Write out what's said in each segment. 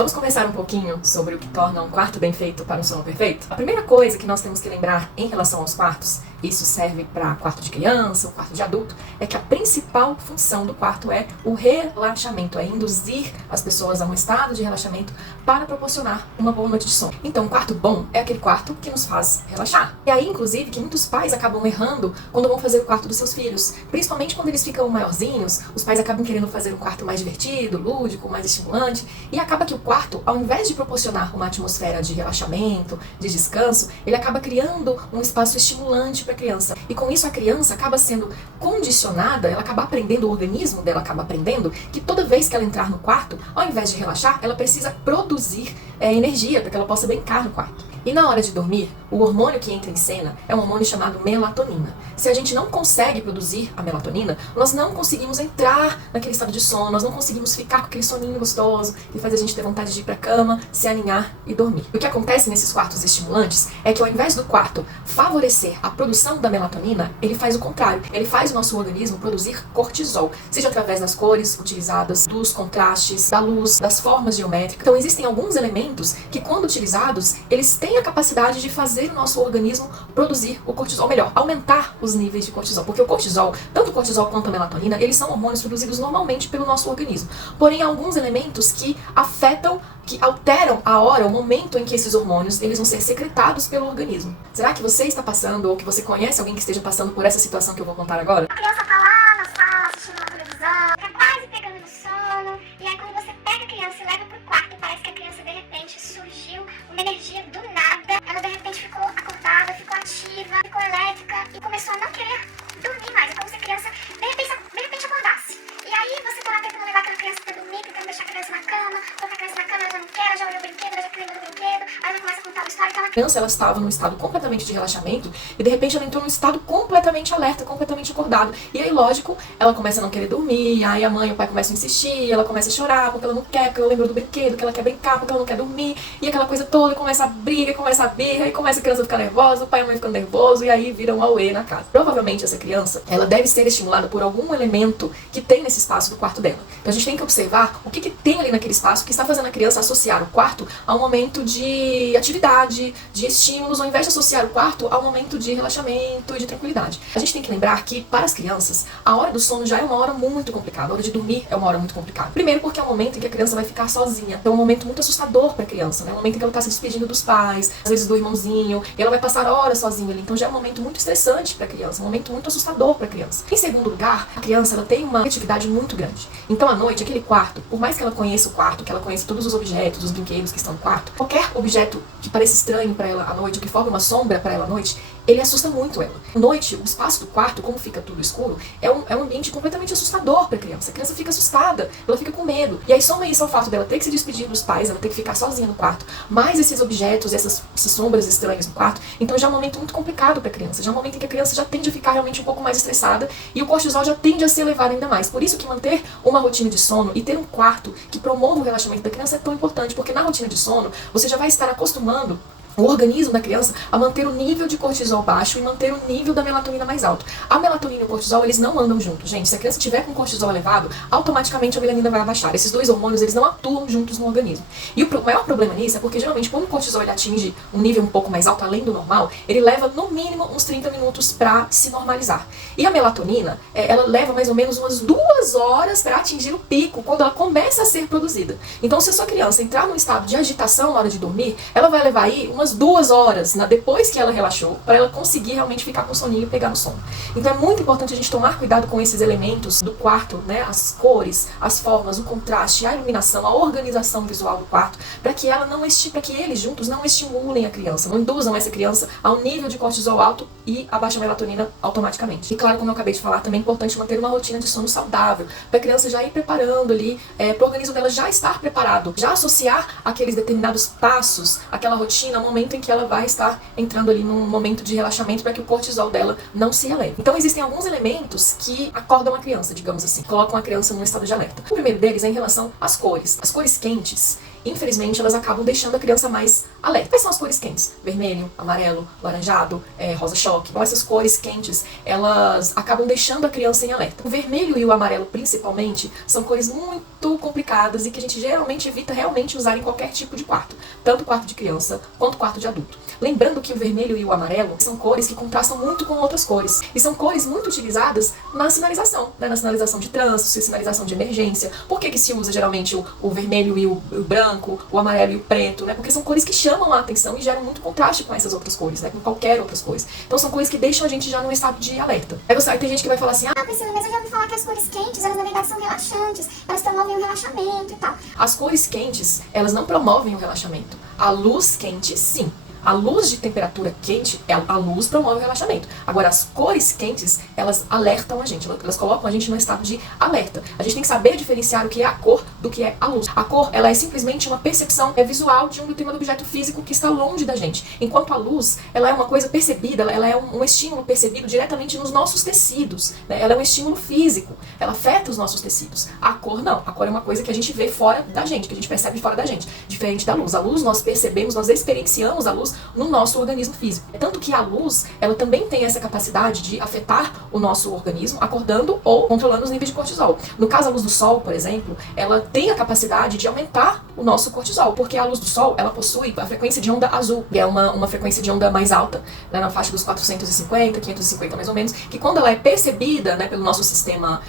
Vamos conversar um pouquinho sobre o que torna um quarto bem feito para um sono perfeito? A primeira coisa que nós temos que lembrar em relação aos quartos, isso serve para quarto de criança, ou quarto de adulto, é que a principal função do quarto é o relaxamento, é induzir as pessoas a um estado de relaxamento para proporcionar uma boa noite de sono. Então, um quarto bom é aquele quarto que nos faz relaxar. E aí, inclusive, que muitos pais acabam errando quando vão fazer o quarto dos seus filhos, principalmente quando eles ficam maiorzinhos, os pais acabam querendo fazer um quarto mais divertido, lúdico, mais estimulante, e acaba que o quarto, ao invés de proporcionar uma atmosfera de relaxamento, de descanso, ele acaba criando um espaço estimulante para a criança. E com isso a criança acaba sendo condicionada, ela acaba aprendendo, o organismo dela acaba aprendendo que toda vez que ela entrar no quarto, ao invés de relaxar, ela precisa produzir energia para que ela possa brincar no quarto. E na hora de dormir, o hormônio que entra em cena é um hormônio chamado melatonina. Se a gente não consegue produzir a melatonina, nós não conseguimos entrar naquele estado de sono, nós não conseguimos ficar com aquele soninho gostoso que faz a gente ter vontade de ir pra cama, se aninhar e dormir. O que acontece nesses quartos estimulantes é que ao invés do quarto favorecer a produção da melatonina, ele faz o contrário. Ele faz o nosso organismo produzir cortisol, seja através das cores utilizadas, dos contrastes, da luz, das formas geométricas. Então existem alguns elementos que, quando utilizados, eles têm a capacidade de fazer o nosso organismo produzir o cortisol, ou melhor, aumentar os níveis de cortisol, porque o cortisol, tanto o cortisol quanto a melatonina, eles são hormônios produzidos normalmente pelo nosso organismo. Porém, há alguns elementos que afetam, que alteram a hora, o momento em que esses hormônios eles vão ser secretados pelo organismo. Será que você está passando, ou que você conhece alguém que esteja passando por essa situação que eu vou contar agora? A criança tá lá na sala assistindo uma televisão, tá quase pegando no sono, e aí quando você pega a criança e leva pro quarto, parece que a criança de repente surgiu uma energia do nada, ela de repente ficou acordada, ficou ativa, ficou elétrica e começou a não querer dormir mais. É como se a criança de repente acordasse. E aí você tá lá tentando levar aquela criança pra dormir, tentando deixar a criança na cama, colocar a criança na cama, ela já não quer, ela já olhou o brinquedo, ela já lembra do brinquedo, aí ela começa a contar uma história, então A criança, ela estava num estado completamente de relaxamento e de repente ela entrou num estado completamente alerta, completamente acordado. E aí, lógico, ela começa a não querer dormir, aí a mãe e o pai começam a insistir, ela começa a chorar porque ela não quer, porque ela lembrou do brinquedo, que ela quer brincar, porque ela não quer dormir, e aquela coisa toda, começa a briga, começa a birra, e começa a criança a ficar nervosa, o pai e a mãe ficando nervoso, e aí vira um auê na casa. Provavelmente essa criança, ela deve ser estimulada por algum elemento que tem nesse espaço do quarto dela. Então a gente tem que observar o que tem ali naquele espaço que está fazendo a criança associar o quarto a um momento de atividade, de estímulos, ao invés de associar o quarto a um momento de relaxamento e de tranquilidade. A gente tem que lembrar que, para as crianças, a hora do sono já é uma hora muito complicada, a hora de dormir é uma hora muito complicada. Primeiro porque é um momento em que a criança vai ficar sozinha, então é um momento muito assustador para a criança, né? É um momento em que ela está se despedindo dos pais, às vezes do irmãozinho, e ela vai passar horas sozinha ali, então já é um momento muito estressante para a criança, um momento muito assustador para a criança. Em segundo lugar, a criança, ela tem uma atividade muito grande. Então à noite, aquele quarto, por mais que ela conheça o quarto, que ela conheça todos os objetos, os brinquedos que estão no quarto, qualquer objeto que pareça estranho para ela à noite, ou que forme uma sombra para ela à noite, ele assusta muito ela. À noite, o espaço do quarto, como fica tudo escuro, é um ambiente completamente assustador para a criança. A criança fica assustada, ela fica com medo. E aí soma isso ao fato dela ter que se despedir dos pais, ela ter que ficar sozinha no quarto, mais esses objetos, essas sombras estranhas no quarto. Então já é um momento muito complicado para a criança. Já é um momento em que a criança já tende a ficar realmente um pouco mais estressada e o cortisol já tende a se elevar ainda mais. Por isso que manter uma rotina de sono e ter um quarto que promova o relaxamento da criança é tão importante, porque na rotina de sono você já vai estar acostumando o organismo da criança a manter o nível de cortisol baixo e manter o nível da melatonina mais alto. A melatonina e o cortisol, eles não andam juntos, gente. Se a criança tiver com cortisol elevado, automaticamente a melanina vai abaixar. Esses dois hormônios, eles não atuam juntos no organismo. E o maior problema nisso é porque, geralmente, quando o cortisol ele atinge um nível um pouco mais alto, além do normal, ele leva, no mínimo, uns 30 minutos para se normalizar. E a melatonina, ela leva mais ou menos umas 2 horas para atingir o pico, quando ela começa a ser produzida. Então, se a sua criança entrar num estado de agitação na hora de dormir, ela vai levar aí umas 2 horas, depois que ela relaxou, para ela conseguir realmente ficar com soninho e pegar no sono. Então é muito importante a gente tomar cuidado com esses elementos do quarto, né? As cores, as formas, o contraste, a iluminação, a organização visual do quarto, para que eles juntos não estimulem a criança, não induzam essa criança a um nível de cortisol alto e a baixa melatonina automaticamente. E claro, como eu acabei de falar, também é importante manter uma rotina de sono saudável, para a criança já ir preparando ali, para o organismo dela já estar preparado, já associar aqueles determinados passos, aquela rotina, ao momento em que ela vai estar entrando ali num momento de relaxamento para que o cortisol dela não se eleve. Então existem alguns elementos que acordam a criança, digamos assim, colocam a criança num estado de alerta. O primeiro deles é em relação às cores. As cores quentes infelizmente, elas acabam deixando a criança mais alerta. Quais são as cores quentes? Vermelho, amarelo, laranjado, rosa choque. Então, essas cores quentes, elas acabam deixando a criança em alerta. O vermelho e o amarelo, principalmente, são cores muito complicadas e que a gente geralmente evita realmente usar em qualquer tipo de quarto, tanto quarto de criança quanto quarto de adulto. Lembrando que o vermelho e o amarelo são cores que contrastam muito com outras cores e são cores muito utilizadas na sinalização, né? Na sinalização de trânsito, sinalização de emergência. Por que se usa geralmente o vermelho e o branco, o amarelo e o preto, né? Porque são cores que chamam a atenção e geram muito contraste com essas outras cores, né? Com qualquer outras cores. Então são cores que deixam a gente já num estado de alerta. Aí tem gente que vai falar assim, Priscila, mas eu já ouvi falar que as cores quentes, elas na verdade são relaxantes, elas promovem o relaxamento e tal. As cores quentes, elas não promovem o relaxamento. A luz quente, sim. A luz de temperatura quente, a luz promove o relaxamento. Agora, as cores quentes, elas alertam a gente, elas colocam a gente num estado de alerta. A gente tem que saber diferenciar o que é a cor do que é a luz. A cor, ela é simplesmente uma percepção visual de um determinado objeto físico que está longe da gente. Enquanto a luz, ela é uma coisa percebida, ela é um estímulo percebido diretamente nos nossos tecidos, né? Ela é um estímulo físico, ela afeta os nossos tecidos. A cor não, a cor é uma coisa que a gente vê fora da gente, que a gente percebe fora da gente, diferente da luz. A luz nós percebemos, nós experienciamos a luz no nosso organismo físico. Tanto que a luz, ela também tem essa capacidade de afetar o nosso organismo, acordando ou controlando os níveis de cortisol. No caso, a luz do sol, por exemplo, ela tem a capacidade de aumentar o nosso cortisol, porque a luz do sol, ela possui a frequência de onda azul, que é uma frequência de onda mais alta, né, na faixa dos 450, 550 mais ou menos, que quando ela é percebida, né, pelo nosso sistema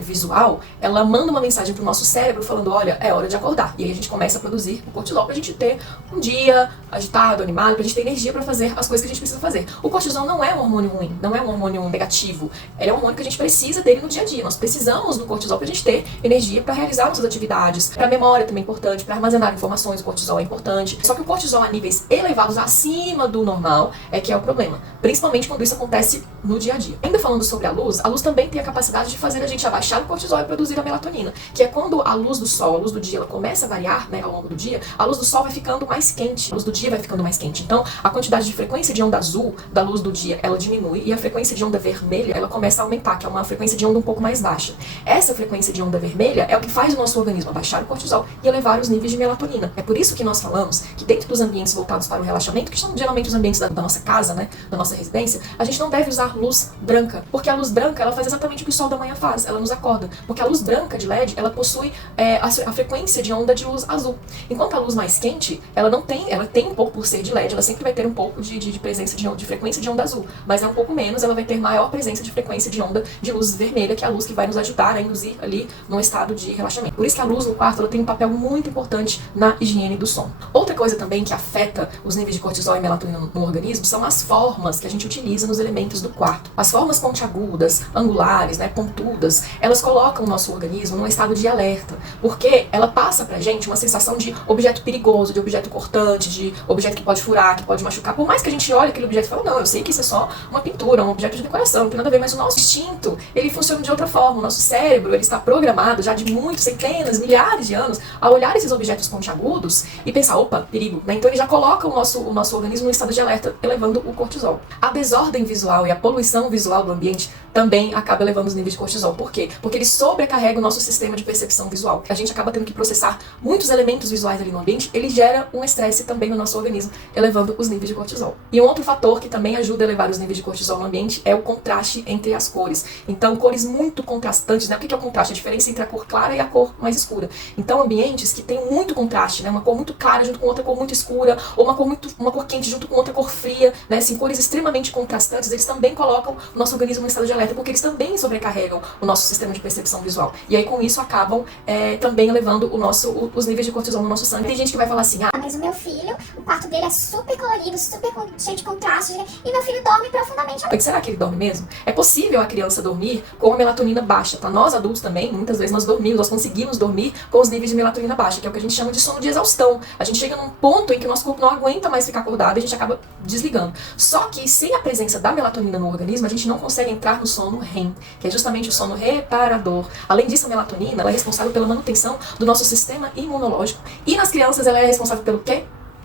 visual, ela manda uma mensagem para o nosso cérebro falando, olha, é hora de acordar. E aí a gente começa a produzir o cortisol pra gente ter um dia agitado, animado, pra gente ter energia para fazer as coisas que a gente precisa fazer. O cortisol não é um hormônio ruim, não é um hormônio negativo. Ele é um hormônio que a gente precisa dele no dia a dia. Nós precisamos do cortisol pra gente ter energia para realizar nossas atividades. Para memória também é importante, para armazenar informações, o cortisol é importante. Só que o cortisol a níveis elevados acima do normal é que é o problema, principalmente quando isso acontece no dia a dia. Ainda falando sobre a luz também tem a capacidade de fazer a gente abaixar o cortisol e produzir a melatonina, que é quando a luz do sol, a luz do dia, ela começa a variar, né, ao longo do dia, a luz do sol vai ficando mais quente, a luz do dia vai ficando mais quente. Então, a quantidade de frequência de onda azul da luz do dia, ela diminui e a frequência de onda vermelha, ela começa a aumentar, que é uma frequência de onda um pouco mais baixa. Essa frequência de onda vermelha é o que faz o nosso organismo abaixar o cortisol e elevar os níveis de melatonina. É por isso que nós falamos que dentro dos ambientes voltados para o relaxamento, que são geralmente os ambientes da nossa casa, né, da nossa residência, a gente não deve usar luz branca, porque a luz branca, ela faz exatamente o que o sol da manhã faz, ela nos acorda, porque a luz branca de LED, ela possui a frequência de onda de luz azul. Enquanto a luz mais quente, ela tem um pouco, por ser de LED, ela sempre vai ter um pouco de presença de frequência de onda azul, mas é um pouco menos, ela vai ter maior presença de frequência de onda de luz vermelha, que é a luz que vai nos ajudar a induzir ali num estado de relaxamento. Por isso que a luz no quarto, ela tem um papel muito importante na higiene do sono. Outra coisa também que afeta os níveis de cortisol e melatonina no organismo são as formas que a gente utiliza nos elementos do quarto. As formas pontiagudas, angulares, né, pontudas, elas colocam o nosso organismo num estado de alerta, porque ela passa pra gente uma sensação de objeto perigoso, de objeto cortante, de objeto que pode furar, que pode machucar. Por mais que a gente olhe aquele objeto e fale, não, eu sei que isso é só uma pintura, um objeto de decoração, não tem nada a ver, mas o nosso instinto, ele funciona de outra forma. O nosso cérebro, ele está programado já de muitos, centenas, milhares de anos a olhar esses objetos pontiagudos e pensar, opa, perigo, né? Então ele já coloca o nosso organismo em estado de alerta, elevando o cortisol. A desordem visual e a poluição visual do ambiente também acaba elevando os níveis de cortisol. Por quê? Porque ele sobrecarrega o nosso sistema de percepção visual. A gente acaba tendo que processar muitos elementos visuais ali no ambiente, ele gera um estresse também no nosso organismo, elevando os níveis de cortisol. E um outro fator que também ajuda a elevar os níveis de cortisol no ambiente é o contraste entre as cores. Então, cores muito contrastantes, né? O que é o contraste? A diferença entre a cor clara e a cor mais escura. Então, ambientes que tem muito contraste, né? Uma cor muito clara junto com outra cor muito escura, ou uma cor quente junto com outra cor fria, né? Assim, cores extremamente contrastantes, eles também colocam o nosso organismo em estado de alerta, porque eles também sobrecarregam o nosso sistema de percepção visual. E aí, com isso, acabam também elevando os níveis de cortisol no nosso sangue. Tem gente que vai falar assim, mas o meu filho, o quarto dele é super colorido, super cheio de contraste, e meu filho dorme profundamente. Será que ele dorme mesmo? É possível a criança dormir com a melatonina baixa, tá? Nós adultos também, muitas vezes nós conseguimos dormir com os níveis de melatonina baixa, que é o que a gente chama de sono de exaustão. A gente chega num ponto em que o nosso corpo não aguenta mais ficar acordado e a gente acaba desligando. Só que sem a presença da melatonina no organismo, a gente não consegue entrar no sono REM, que é justamente o sono reparador. Além disso, a melatonina, ela é responsável pela manutenção do nosso sistema imunológico. E nas crianças ela é responsável pelo quê?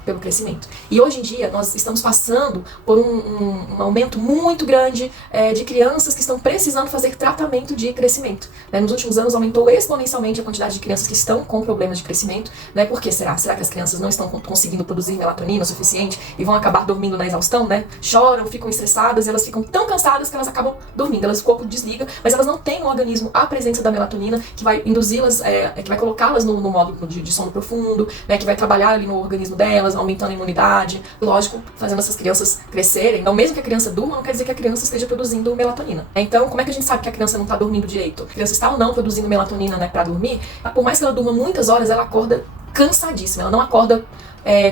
pelo crescimento. E hoje em dia nós estamos passando por um aumento muito grande de crianças que estão precisando fazer tratamento de crescimento. Né? Nos últimos anos aumentou exponencialmente a quantidade de crianças que estão com problemas de crescimento. Né? Por que será? Será que as crianças não estão conseguindo produzir melatonina o suficiente e vão acabar dormindo na exaustão? Né? Choram, ficam estressadas, elas ficam tão cansadas que elas acabam dormindo. O corpo desliga, mas elas não têm no organismo a presença da melatonina que vai induzi-las, que vai colocá-las no modo de sono profundo, né? Que vai trabalhar ali no organismo delas, aumentando a imunidade, lógico, fazendo essas crianças crescerem. Então, mesmo que a criança durma, não quer dizer que a criança esteja produzindo melatonina. Então, como é que a gente sabe que a criança não está dormindo direito? A criança está ou não produzindo melatonina, né, para dormir? Por mais que ela durma muitas horas, ela acorda cansadíssima, ela não acorda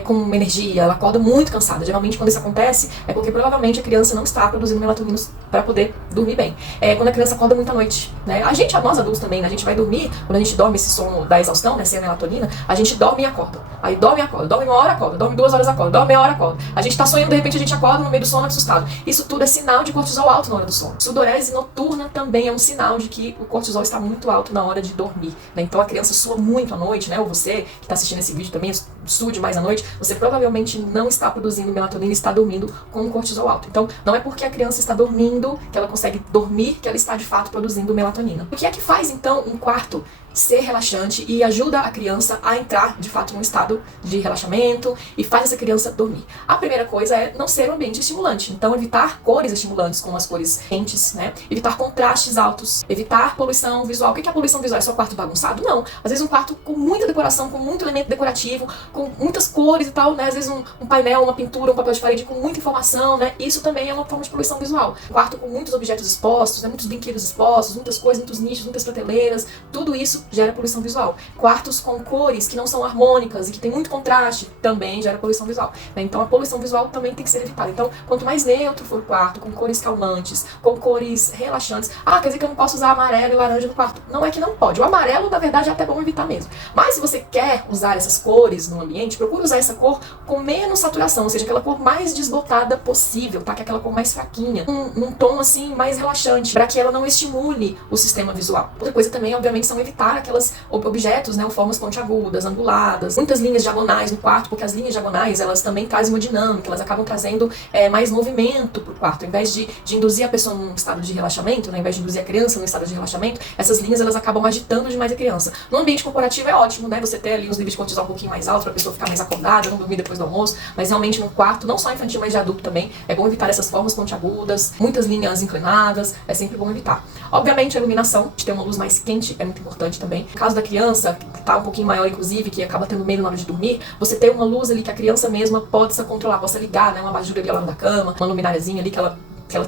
com energia, ela acorda muito cansada. Geralmente quando isso acontece é porque provavelmente a criança não está produzindo melatonina para poder dormir bem. Quando a criança acorda muito à noite, né? Nós adultos também, né? A gente vai dormir, quando a gente dorme esse sono da exaustão, né, sem a melatonina, a gente dorme e acorda. Aí dorme e acorda, dorme 1 hora, acorda, dorme 2 horas, acorda, dorme meia hora, acorda. A gente tá sonhando, de repente a gente acorda no meio do sono assustado. Isso tudo é sinal de cortisol alto na hora do sono. Sudorese noturna também é um sinal de que o cortisol está muito alto na hora de dormir, né? Então a criança sua muito à noite, né? Ou você que está assistindo esse vídeo também, sue demais à noite, você provavelmente não está produzindo melatonina e está dormindo com o cortisol alto. Então, não é porque a criança está dormindo, que ela consegue dormir, que ela está de fato produzindo melatonina. O que é que faz então um quarto ser relaxante e ajuda a criança a entrar de fato num estado de relaxamento e faz essa criança dormir? A primeira coisa é não ser um ambiente estimulante. Então, evitar cores estimulantes, como as cores quentes, né? Evitar contrastes altos, evitar poluição visual. O que é a poluição visual? É só quarto bagunçado? Não. Às vezes um quarto com muita decoração, com muito elemento decorativo, com muitas cores e tal, né? Às vezes um painel, uma pintura, um papel de parede com muita informação, né? Isso também é uma forma de poluição visual. Um quarto com muitos objetos expostos, né? Muitos brinquedos expostos, muitas coisas, muitos nichos, muitas prateleiras, tudo isso gera poluição visual. Quartos com cores que não são harmônicas e que tem muito contraste também gera poluição visual, né? Então a poluição visual também tem que ser evitada. Então, quanto mais neutro for o quarto, com cores calmantes, com cores relaxantes. Quer dizer que eu não posso usar amarelo e laranja no quarto. Não é que não pode. O amarelo, na verdade, é até bom evitar mesmo. Mas se você quer usar essas cores no ambiente, procure usar essa cor com menos saturação, ou seja, aquela cor mais desbotada possível, tá? Que é aquela cor mais fraquinha, num tom assim mais relaxante, para que ela não estimule o sistema visual. Outra coisa também, obviamente, são evitar aquelas objetos, né, ou formas pontiagudas, anguladas, muitas linhas diagonais no quarto, porque as linhas diagonais, elas também trazem uma dinâmica, elas acabam trazendo mais movimento pro quarto. Ao invés de induzir a pessoa num estado de relaxamento, né, ao invés de induzir a criança num estado de relaxamento, essas linhas, elas acabam agitando demais a criança. No ambiente corporativo é ótimo, né, você ter ali os níveis de cortisol um pouquinho mais altos, pra pessoa ficar mais acordada, não dormir depois do almoço, mas realmente no quarto, não só infantil, mas de adulto também, é bom evitar essas formas pontiagudas, muitas linhas inclinadas, é sempre bom evitar. Obviamente a iluminação, de ter uma luz mais quente é muito importante também. No caso da criança, que tá um pouquinho maior inclusive, que acaba tendo medo na hora de dormir, você ter uma luz ali que a criança mesma possa controlar, possa ligar, né, uma abajur ali ao lado da cama, uma lumináriazinha ali que ela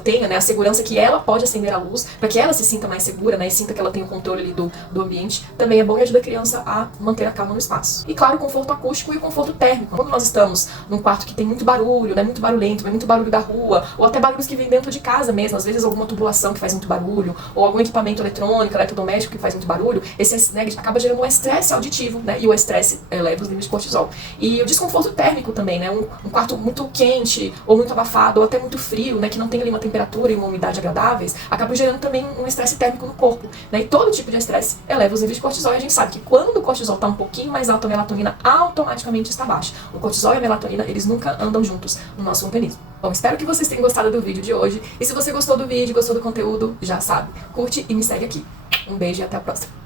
tenha, né, a segurança que ela pode acender a luz, para que ela se sinta mais segura, né, e sinta que ela tem o controle ali do ambiente, também é bom e ajuda a criança a manter a calma no espaço. E claro, o conforto acústico e o conforto térmico. Quando nós estamos num quarto que tem muito barulho, né, muito barulhento, vem muito barulho da rua, ou até barulhos que vêm dentro de casa mesmo, às vezes alguma tubulação que faz muito barulho, ou algum equipamento eletrônico, eletrodoméstico que faz muito barulho, esse, né, acaba gerando um estresse auditivo, né, e o estresse eleva os níveis de cortisol. E o desconforto térmico também, né, um quarto muito quente, ou muito abafado, ou até muito frio, né, que não tem ali uma temperatura e uma umidade agradáveis, acaba gerando também um estresse térmico no corpo, né? E todo tipo de estresse eleva os níveis de cortisol, e a gente sabe que quando o cortisol está um pouquinho mais alto, a melatonina automaticamente está baixa. O cortisol e a melatonina, eles nunca andam juntos no nosso organismo. Bom, espero que vocês tenham gostado do vídeo de hoje, e se você gostou do vídeo, gostou do conteúdo, já sabe, curte e me segue aqui. Um beijo e até a próxima.